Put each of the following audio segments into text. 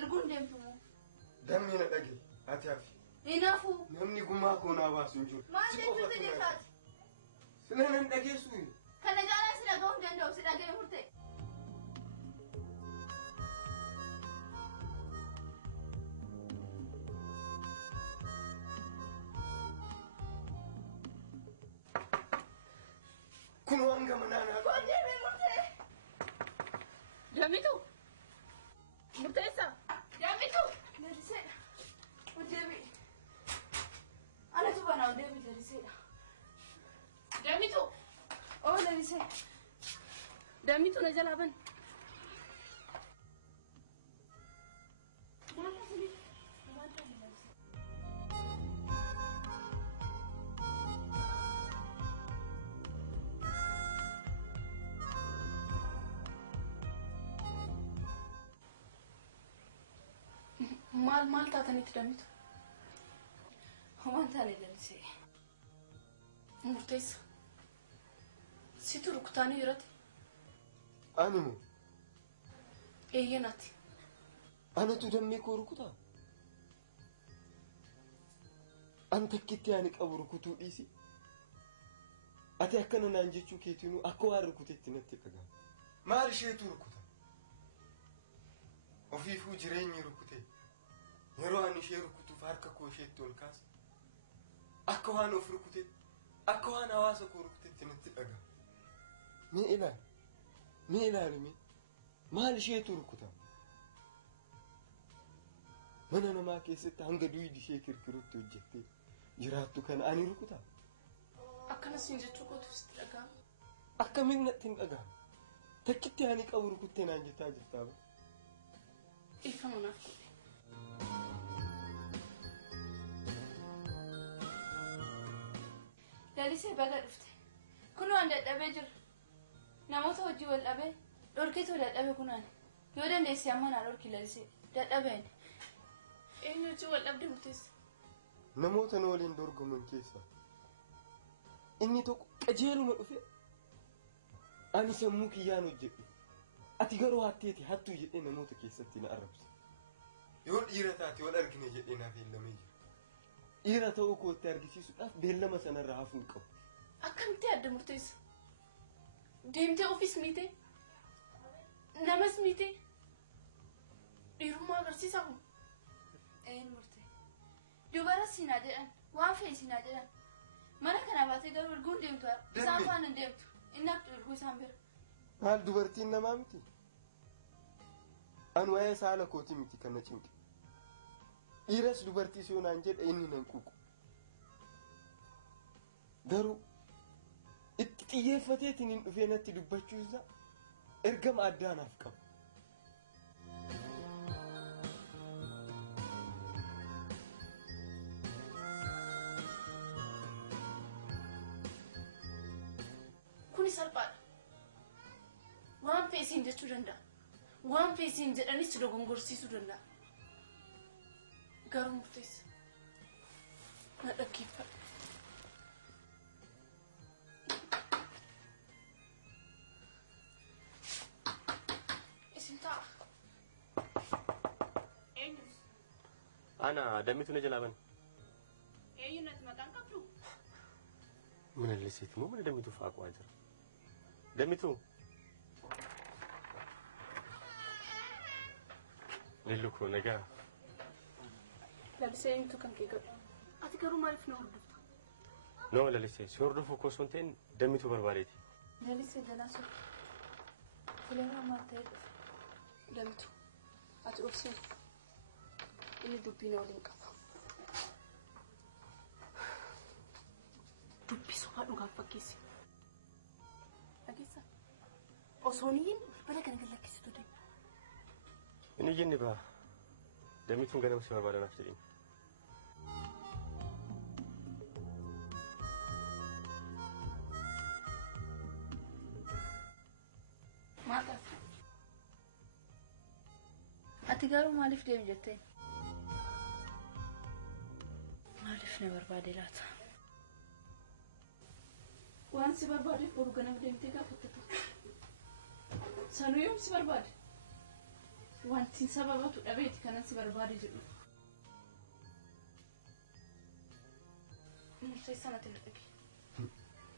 Irgun deemtumu. Dammi na dhage ati hafi. Inaafu. Namni gumaa koonaa baasu hin jiru. Maal jechuutu jechaati? Sina nan dhageessu. Kana jaalaa si dhaga'uu hin danda'u si dhaga'ee murtee. Kun waan gamanaa Kun deemee murtee. Damitu. Murteessa. Damitu. Laliseedha. Deemee. Anatu banaa deemee laliseedha. Damitu. Oh lalisee. Damitu na jalaa ban. Maal taasisi? Maal taasisi? Maal taatanitti Damitu? Waan taane lalisee. Murteessa. Situ rukutaanii jirati. Animu. Eeyyanati. Anatu dammee koo rukutaa. Anta akkitti ani qabu rukutuu dhiisi. Ati akkana naan jechuu keetiinuu akka waan rukuteetti natti dhaga'ama. Maal isheetu rukuta? Ofiifuu jireenyi rukutee. Yeroo ani ishee rukutuuf harka koo isheetti ol kaasa. Akka waan of rukutee, akka waan hawaasa koo rukuteetti natti dhaga'ama. Mee ilaali maal isheetu rukutama? Mana namaa keessatti hanga duydi ishee kirkirutti hojjettee jiraattu kana ani rukutaa? Akkanas hin jechuu kootu sitti dhaga'ama. Akkamiin natti hin dhaga'ama? Takkitti ani qabu rukuttee naan jettaa jirtaa bara. Ifama naaf godhe. Lalisee baga dhufte. Kun waan dadhabee jira. Namoota hojii wal dhabee dhorkeetu dadhabe kunaan. Yoo dandeesse amma naa dhorki lalisee dadhabeen. Eenyu hojii wal dhabde murteessa? Namoota nu waliin dorgoman keessaa inni tokko qajeeluma dhufe ani sammuu kiyyaan hojjedhe. Ati garuu hatteeti hattuu jedhee namoota keessatti na arrabse. Yoo dhiira taate wal argine jedhee naaf beellamee jira. Dhiira ta'uu kootti argisiisuudhaaf beellama sanarraa hafuu qabu. Akkamitti adda murteessa? Deemtee ofis miite? Namas miite? Dhiirummaa agarsiisaa kun? Murtee. Dubara sinaa jedhan waan fe'e sinaa jedhan. Mana kana baatee garuu erguun deemtu isaan faana hin deemtu. Inni akka erguu isaan bira. Maal dubartiin namaa miti? An waa'ee saala kootii miti kan na cinqe. Dhiiras dubartii si yoonaan jedha inni nan quuqu. Garuu itti xiyyeeffateetiin hin dhufee natti dubbachuusaa ergama addaa naaf qaba. Kuni salphaadha. Waan feesiin jechuu danda'a. Waan feesiin jedhanis dogongorsiisuu danda'a. Garuu murteessa. Na dhaggeeffadhu. Isin ta'a. Eenyu? Ana Damitu na jalaa ban. Eenyu natti maqaan qabdu? Mana Laliseeti moo mana Damitu fa'aa qofaa jira? Damitu. Lilluko nagaa. Lalisee eenyutu kan kee godhu? Ati garuu maaliif na hordofta? No Lalisee si hordofu osoo hin ta'in Damitu barbaadeeti. Lalisee jalaa sun fileeraa maal ta'ee dhufe? Damitu ati obsee inni dubbii na waliin qaba. Dubbii sobaa dhugaan fakkeessi. Dhageessa osoo ni hin balbala kana gad lakkisitu deema. Inni jenni baa Damituun ganama si barbaadanaaf jedhin. Maataas ati garuu maaliif deemi jettee? Maaliif na barbaade laata? Waan si barbaadeef boru ganama deemtee gaafattatu. Sanuu yoom si barbaade? wanti sababatu dhabeeti kanan si barbaade jedhu. Murteessaa natti dhaqe.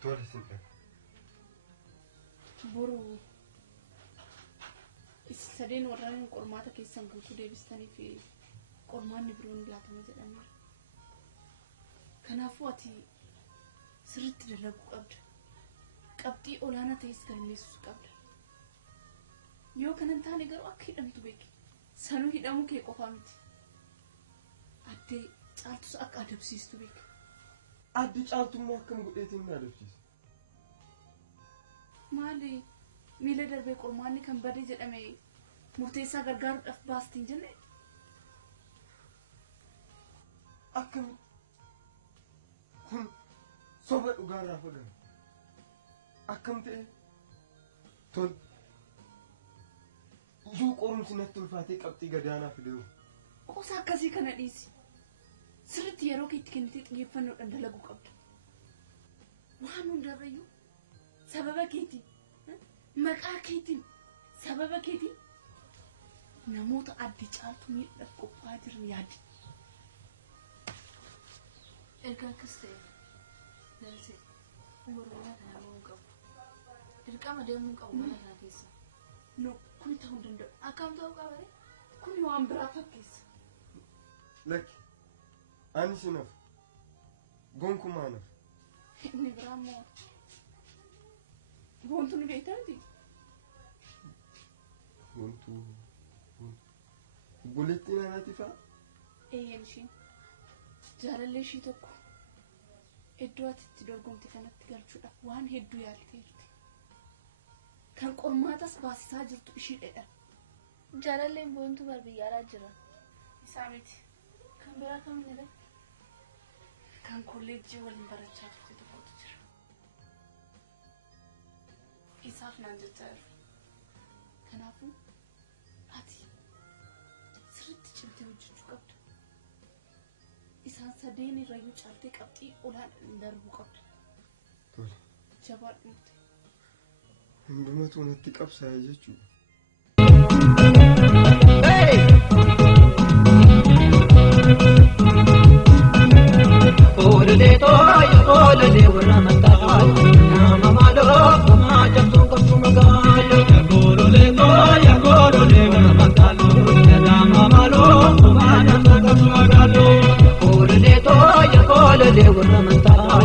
Tole sinta. Boru sadeen warreen qormaata keessan guutuu deebistanii fi qormaanni biroon laatama jedhameera. Kanaafuu ati sirriitti dalaguu qabda. Qabxii olaanaa ta'es galmeessuu qabda. Yoo kanan taane garuu akka hidhamtu beeki. Sanuu hidhamuu kee qofaa miti. Addee caaltus akka adabsiistu beeki. Addi caaltummaa akkam godheetiin na adabsiisa? Maali miila darbee qormaanni kan badee jedhame murteessaa gargaaruudhaaf baastiin jenne? Akkam kun soba dhugaarraa fagaatu. Akkam ta'e tol yoo qorumsi natti ulfaatee qabxii gadaanaa fideewu. Qosa akkasii kana dhiisi. Sirriitti yeroo keetti kennitee xiyyeeffannoodhaan dalaguu qabda. Waan hundarrayyuu sababa keetiin maqaa keetiin sababa keetiin namoota addi caaltu miidhaaf qophaa'aa jiran yaadi. Erga akkas ta'e lalisee Oromiyaa kana bahuu qabu. Dirqama deemuu qabu mana kana keessa. No kun ta'uu hin danda'u. Akkam ta'uu qaba ree? Kun waan biraa fakkeessa. Lakki ani sinaf gonkumaa naf. Inni biraa immoo boontu ni beektaati. Boontu buletti naannatti fa'a? Eeyyeen isheen jaalallee ishii tokko iddoo ati itti dorgomte kanatti galchuudhaaf waan hedduu yaalteerti. Kan qormaatas baasisaa jirtu ishiidha. Jaalalleen boontuu barbiyyaadhaa jira. Isaa miti. Kan biraa kamidha? Kan kolleejjii waliin barachaa turte tokkotu jira. Isaaf naan jechaa jiru. Kanaafuu ati sirriitti cimtee hojjechuu qabda. Isaan sadeen irrayyuu caaltee qabxii olaanaa darbuu qabda. Tole. Jabaadhu murte. Hundumatu natti qabsaa'e jechuudha. Olole toya olole warra mataa nama malo kuma jabson kotu magalo. Olole toya olole warra mataa nama malo kuma jabson kotu magalo. Olole toya olole warra mataa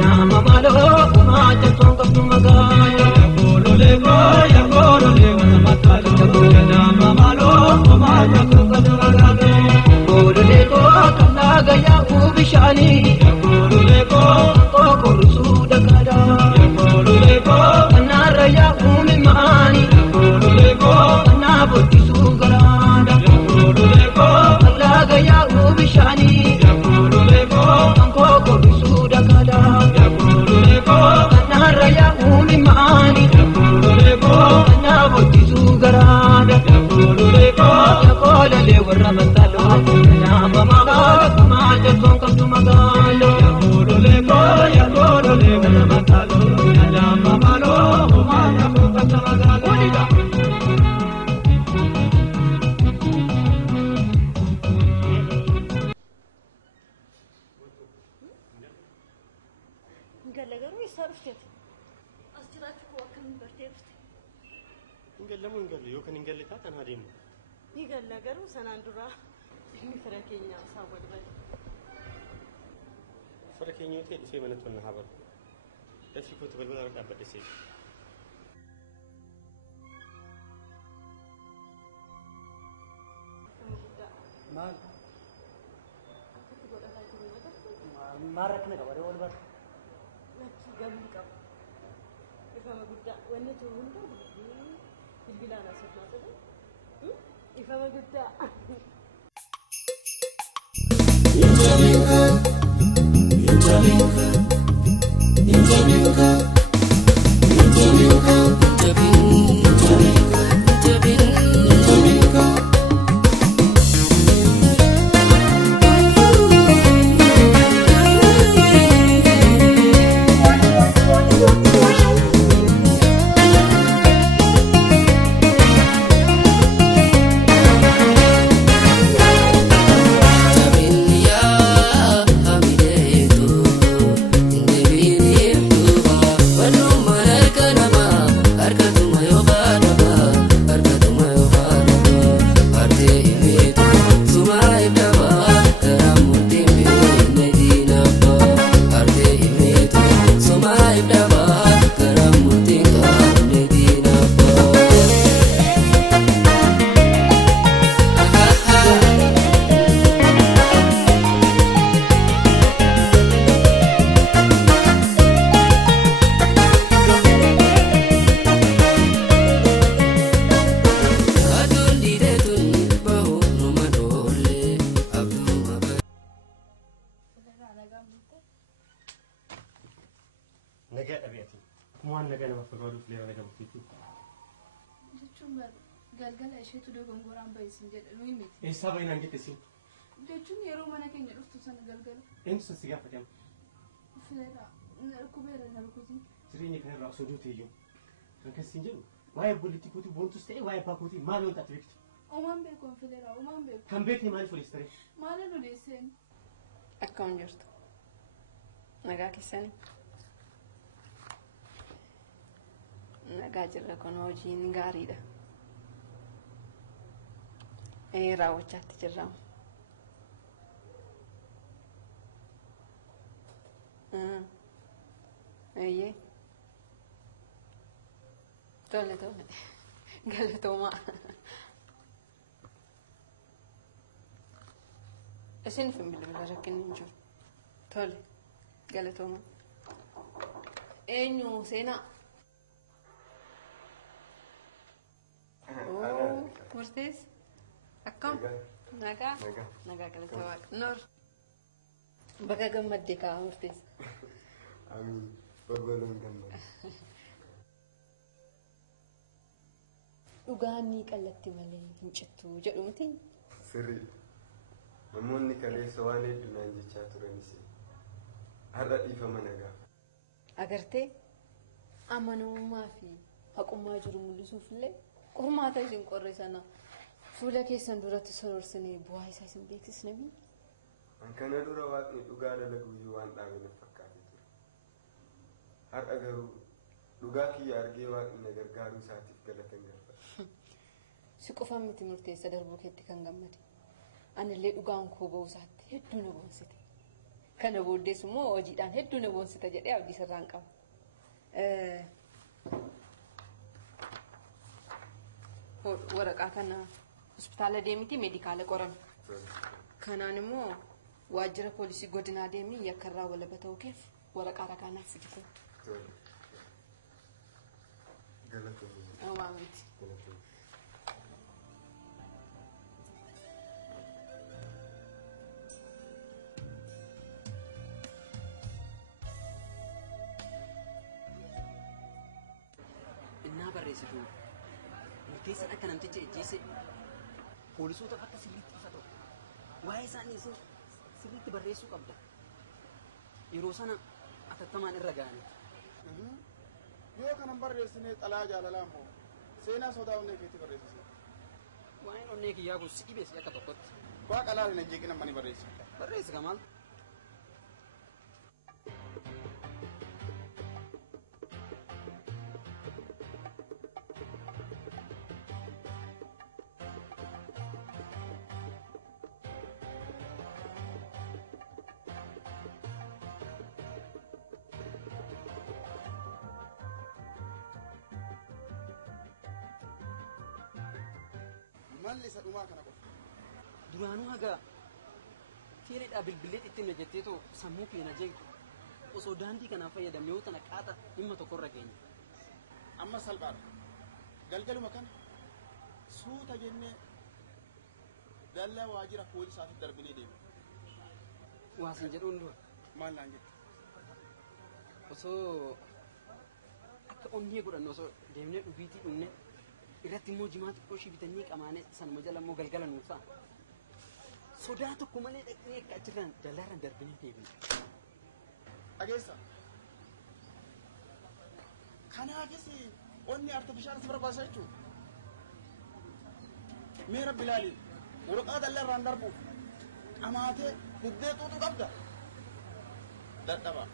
nama malo kuma jabson kotu magalo. Olole toya olole warra mataa nama malo kuma jabson kotu magalo. Olole toya kalaga ya ubishani. Olole ko korusu dakada. Olole ko anaraya umimani. Olole ko anabotisu garanda. Olole ko kalaga ya ubishani. Olole ko korusu dakada. Olole ko anaraya umimani. Olole ko anabotisu garanda. Olole ko yakolale warra matalo. Nama maga kuma jabson kotu magalo. Olole ko yakolale warra matalo. Nama malo kuma jabson kotu magalo. Galagaru isa dhufteeti. As jiraachuu koo akkamiin bartee dhufte? Hingallamu hingallu yookaan hingalle taatan haa deemu. Ni galagaru sanaan dura inni fira keenya isaa wal bali. Fira keenya yoo ta'e dhufee manatti ol na haa baru. Dafii kootu balbala irra dhaabbadhe seeti. Maal? Akkatti godhataa jiru agarsiisa. Maal rakkina qaba wal bara? Lakkii gamni qaba. Ifama guddaa wanni jiru hunda bilbilaan asirraa ta'e. Ifama guddaa. waan nagaa nama fakkaatuuf leera nagaa murtiitti. jechuun galgala isheetu dogongoraan ba'isin jedha nuyi miti. Eessaa baay'inaan jette siin? jechuun yeroo mana keenya dhuftu sana galgala. Eenyu si gaafatamu? Fileera rukubeera na rukutiin. Jireenya kanarraa osoo duute iyyuu kan akkasiin jedhu waa'ee obboleettii kootii boontus ta'e waa'ee abbaa kootii maal wanta ati beektu? Uumaan beeku fileera uumaan beeku. Kan beekne maaliif odeessitare? Maaliin odeesseen? Akkam jirtu? Nagaa keessanii? Nagaa jirra kun hojiin gaariidha. Raawwachaatti jirra. Eeyyee. Tole tole. Galatoomaa. Isin bilbila rakkinni hin jiru. Tole. Galatoomaa. Eenyu seenaa? Oh, murtees. Akkam? Nagaa? Nagaa galatoomaa. Noor. Baga gammaddee kaa murtees. Amiin. Barbaadon gammada. Dhugaanii qallatti malee hin cittu jedhu miti. Sirrii. Namoonni kaleessa waan hedduu naan jechaa turanis har'a dhiifama nagaa. Agartee amanamummaa fi haqummaa jiru mul'isuuf illee qormaata isin qorre sana fuula keessan duratti sororsinee bu'aa isaa isin beeksisne mi? An kana dura waaqni dhugaa dalaguyyuu waan dhaabe na fakkaate ture. Har'a garuu dhugaa kiyya argee waaqni na gargaaruu isaatiif galatan galfata. Si qofaan miti murteessa darbuu keetti kan gammade. Anillee dhugaan koo ba'uu isaatti hedduu na boonsite. Kana booddees immoo hojiidhaan hedduu na boonsita jedhee abdii sirraan qaba. Waraqaa kana hospitaala deemiti meedikaala qorame. Kanaan immoo waajjira poolisii godinaa deemii yakkarraa walaba ta'uu keef waraqaa ragaa naaf fidite. Galatoomaa. Waa miti. Galatoomaa. Innaa barreessitu murteessan akka namticha ejjeese poolisoota akka sirriitti ifa ta'u waa'ee isaanii sirriitti barreessuu qabda. Yeroo sana atattamaan irra ga'anii. Yoo kanan barreessine xalaa jaalalaa moo seenaa sodaa onnee keetti barreessise. Waa'een onnee kiyyaa kun si dhibeessi akka tokkotti. Waaqa laaleen hin jeeqin ammani barreessi. Barreessi Kamaal. Malli isa dhumaa kana qofa. Duraanuu hagaa teeleedhaa bilbilee ittiin jetteetoo sammuu keenya jeeqtu osoo daandii kanaan fayyadamne yoo tana qaata dhimma tokkorra keenya. Amma salphaadha. Galgaluma kana suuta jennee dallaa waajjira poolisaatiif darbinee deema. Waasin jedhuun dura. Maal naan jette? Osoo akka onnee godhannu osoo deemnee dhugiitii dhumne irratti immoo jimaa xiqqoo ishii bitannee qamaane sanuma jala immoo galgala nuuf ta'a. Sodaa tokko malee dhaqnee akka achirraan dallaarraan darbinee deebine. Dhageessa. Kanaafis onni artifishaal si barbaasa jechuudha. Mee rabbi ilaali waraqaa dallaarraan darbuuf qamaatee buddee xuuxuu qabda. Dadhabaa.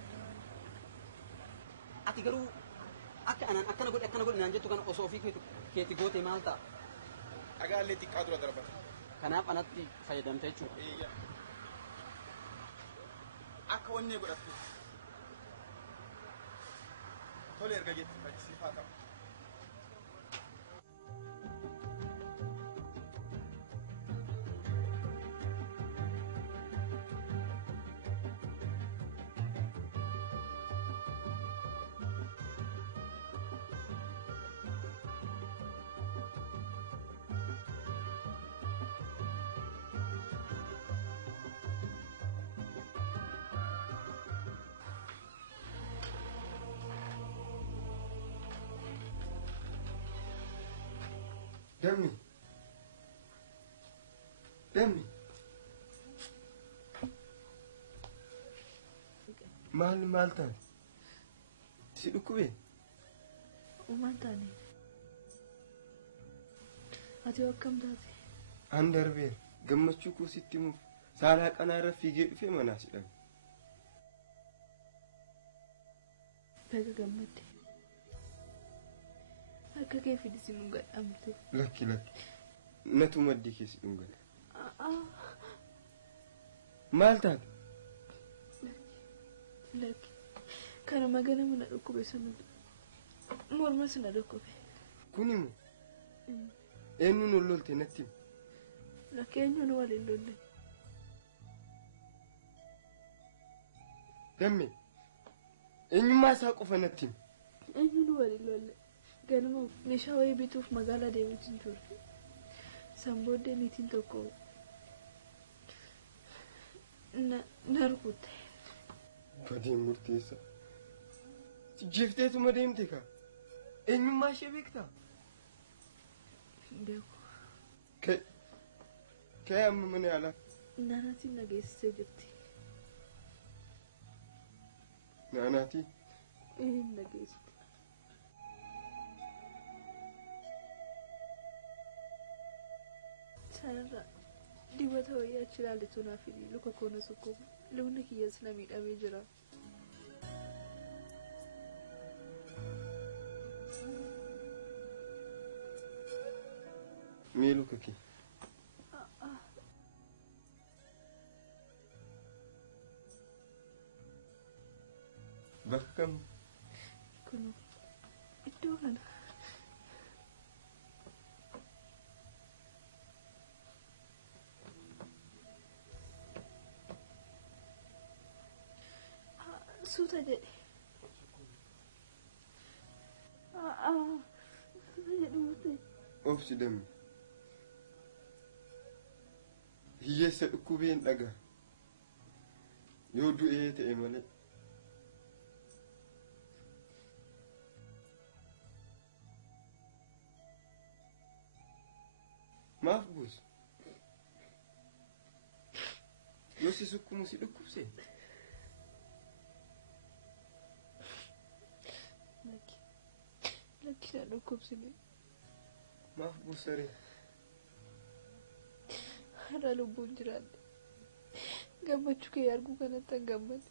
Ati garuu akka anaan akkana godhe naan jettu kana osoo ofii keetti goote maal ta'a? Dhagaallee xiqqaa dura darbata. Kanaaf anatti fayyadamte jechuudha. Eeyya. Akka onnee godhattu. Tole erga jetti fakkisiifaa ta'u. دمي دمي مال تاني سيدكوبي وما تاني أتي وكم داتي أندر بير قمتشوكو ستي مو سالك أنا رفيقي في مناسب بقى قمتي هكا كيف دي سنوغا أمتي لكي نتو مدي كيس دونغا مالتان لكي كان مغانا من الركوب سند مورما سند الركوب كونيمو إنو نولولتي نتيم لكي أنو نوالي اللولي دمي إنو ما ساقو فنتيم أنو نوالي اللولي ganama meeshaa wayii bituuf magaalaa deemuutiin ture. San booddee niitiin tokko na rukute. Badii murteessa. Jifteetuma deemte kaa? Eenyummaa ishee beektaa? Beeku. Ka'ee amma mana yaalaa? Naanaatiin na geessisee jirti. Naanaatii? Na geessite. Sanarra dibata wayyaa achi ilaalitu naaf hidhii luka koona sukkuuma lubni kiyyas na miidhamee jira. Mee luka kee? Bakka kam? Kun iddoo kana. Suuta jedhe. Suuta jedhe murtee. Obsi dammi. Hiyyeessa dhukkubeen dhagaa. Yoo du'ee ta'e malee. Maaf buusu. Yoo si sukkumu si dhukkubsee. Laki na dhukkubsine. Maaf buusaree. Har'a lubbuun jiraadhe. Gammachuu kee arguu kanatti hin gammade.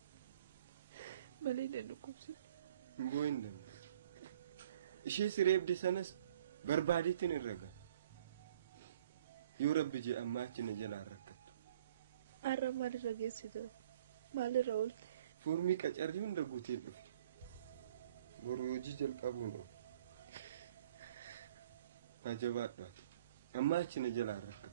Malee na dhukkubsine. Mboo hin dambe. Ishee si reebde sanas barbaadeetiin irra ga'a. Yoo rabbi jee ammaa achi na jalaan rakkattu. Har'a maalirra geessita? Maalirra oolte? Foormii qacarrii hunda guuteen dhufe. Boru hojii jalqabuun oolu. Ajabaadha. Ammaa achi na jalaan rakkattu.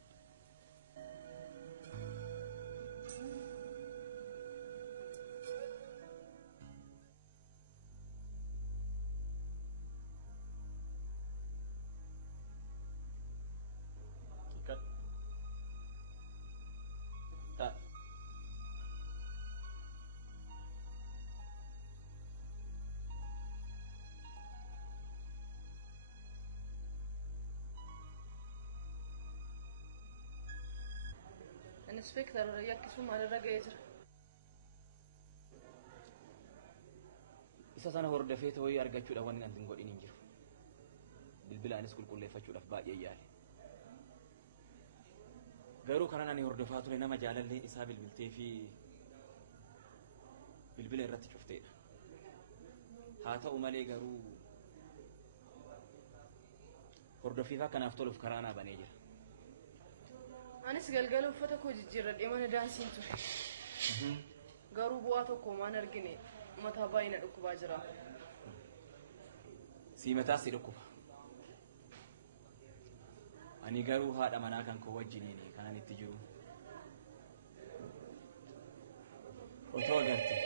Inspektor yakkisu maalirra ga'ee jira. Isa sana hordofee ta'uu argachuudhaaf wanni an hin godhin hin jiru. Bilbilaanis qulqulleeffachuudhaaf baay'ee yaale. Garuu kanan ani hordofaa ture nama jaalallee isaa bilbiltee fi bilbila irratti cufteedha. Haa ta'u malee garuu hordofiif akkanaaf toluuf karaa naa banee jira. Anis galgala uffata koo jijjiirradhee mana daansiin ture. Garuu bu'aa tokko maan argine mataa baay'ina dhukkubaa jira. Si mataas si dhukkuba. Ani garuu haadha manaa kan koo wajjiniin kanan itti jiru. Otoo agarte.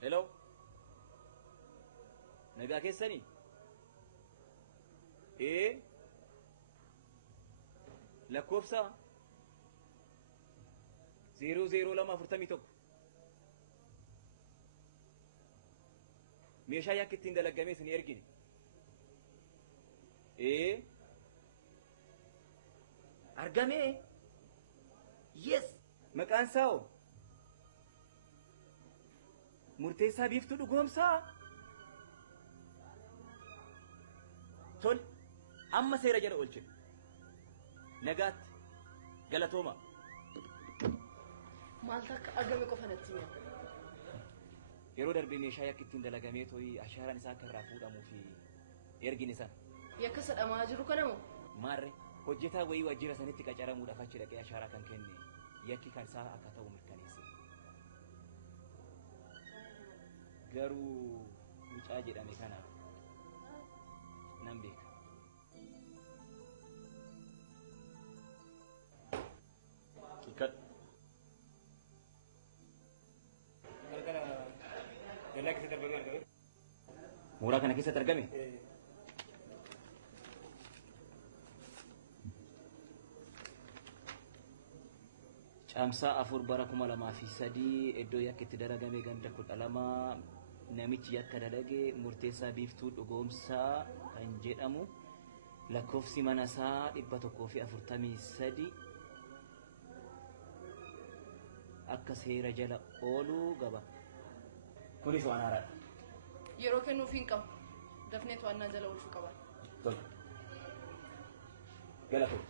Hello. Nagaa keessanii? Lakkoofsa 00241 meeshaa yakki ittiin dalagamee isin ergine. Argamee? Yes. Maqaan isaa hoo? Murteessaa Biiftuu Dhugoomsaa? Tol, amma seera jala oolchine. Nagaatti, galatooma. Maaltu akka argame qofa natti hima. Yeroo darbe meeshaa yakki ittiin dalagamee to'ii ashaaraan isaa akka irraa fuudhamuu fi ergine sana. Yakka sadhamaa jiru kana moo? Maarre, hojjetaa wayii waajjira sanitti qacaramuudhaaf achi dhaqee ashaaraa kan kenne yakki kan isaa akka ta'u mirkaneesse. Garuu mucaa jedhame kana nan beeka. Mooraa kana keessatti argame? Caamsaa 4 bara 2003 iddoo yakki itti dalagame ganda 12 namichi yakka dalage Murteessaa Biiftuu Dhugoomsaa kan jedhamu lakkoofsi mana isaa 143 akka seera jala ooluu gaba. Kunis waan haaraadha. Yeroo kennuuf hin qabu. Dafnee to'annaa jala oolchuu qaba. Tol. Galatoo.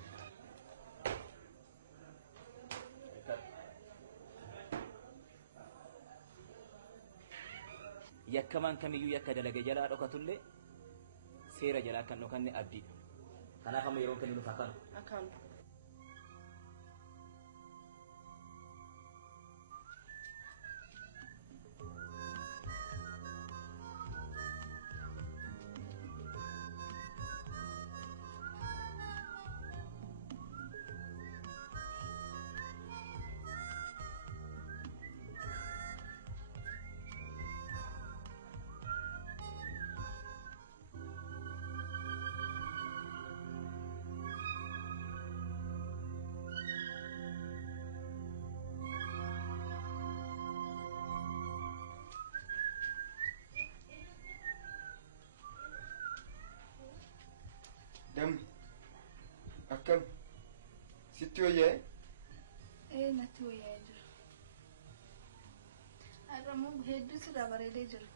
Yakkamaan kamiyyuu yakka dalage jalaa dhokatullee seera jalaa kan dhokanne abdiidha. Kanaaf amma yeroo kennuuf akkaanu. Akkaanu. Dammi akkam sitti wayyaa'e? Natti wayyaa'ee jira. Har'ammoo hedduu sirraa bareedee jira.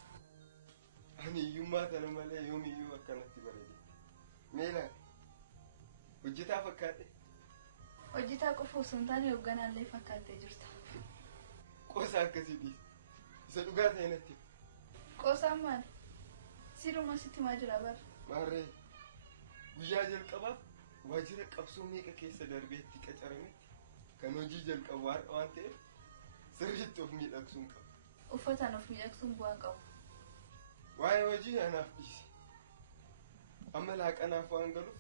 Ani iyyummaa kana malee yoomiyyuu akkanatti bareede. Meela hojjetaa fakkaate? Hojjetaa qofa osoo hin taane hoogganaallee fakkaattee jirta. Qoosaa akkasii dhiisi. Isa dhugaa ta'e natti. Qoosaan maali? Siruma sitti maa jira bara? Maarree guyyaa jalqabaaf waajjira qabsoo meeqa keessa darbeetti qacarametti kan hojii jalqabu har'a waan ta'eef sirriitti of miidhagsuun qaba. Uffataan of miidhagsuun bu'aan qabu. Waa'ee hojii anaaf dhiisi. Amma laaqanaaf waan galuuf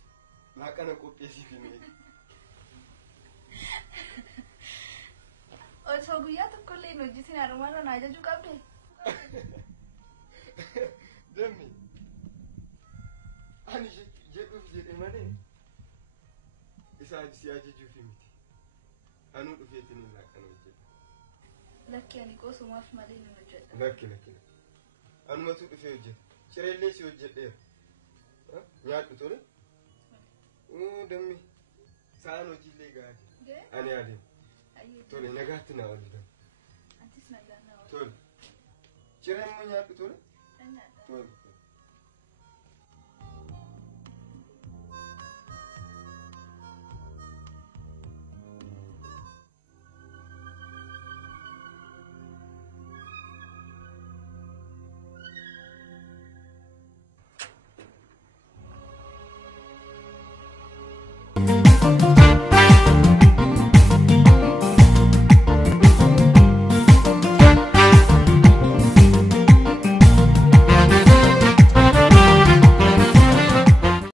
laaqana qopheessiif hin eegu. Osoo guyyaa tokkollee hin hojjetin harumaarra na ajajuu qabde. Dammi ani jedhuuf jedhe malee isa si ajajuuf miti. Anuu dhufeetiin hin laaqana hojjedha. Lakki ani qoosumaaf malee hin hojjedha. Lakki. Anumatu dhufee hojjedha. Cireellee si hojjedheera. Nyaadhu tole. Dammi sa'aan hojiillee gaadhe. Ani adeema. Tole nagaatti naa waliin dammi. Atis nagaa naa waliin. Tole. Cireen immoo nyaadhu tole. Tole.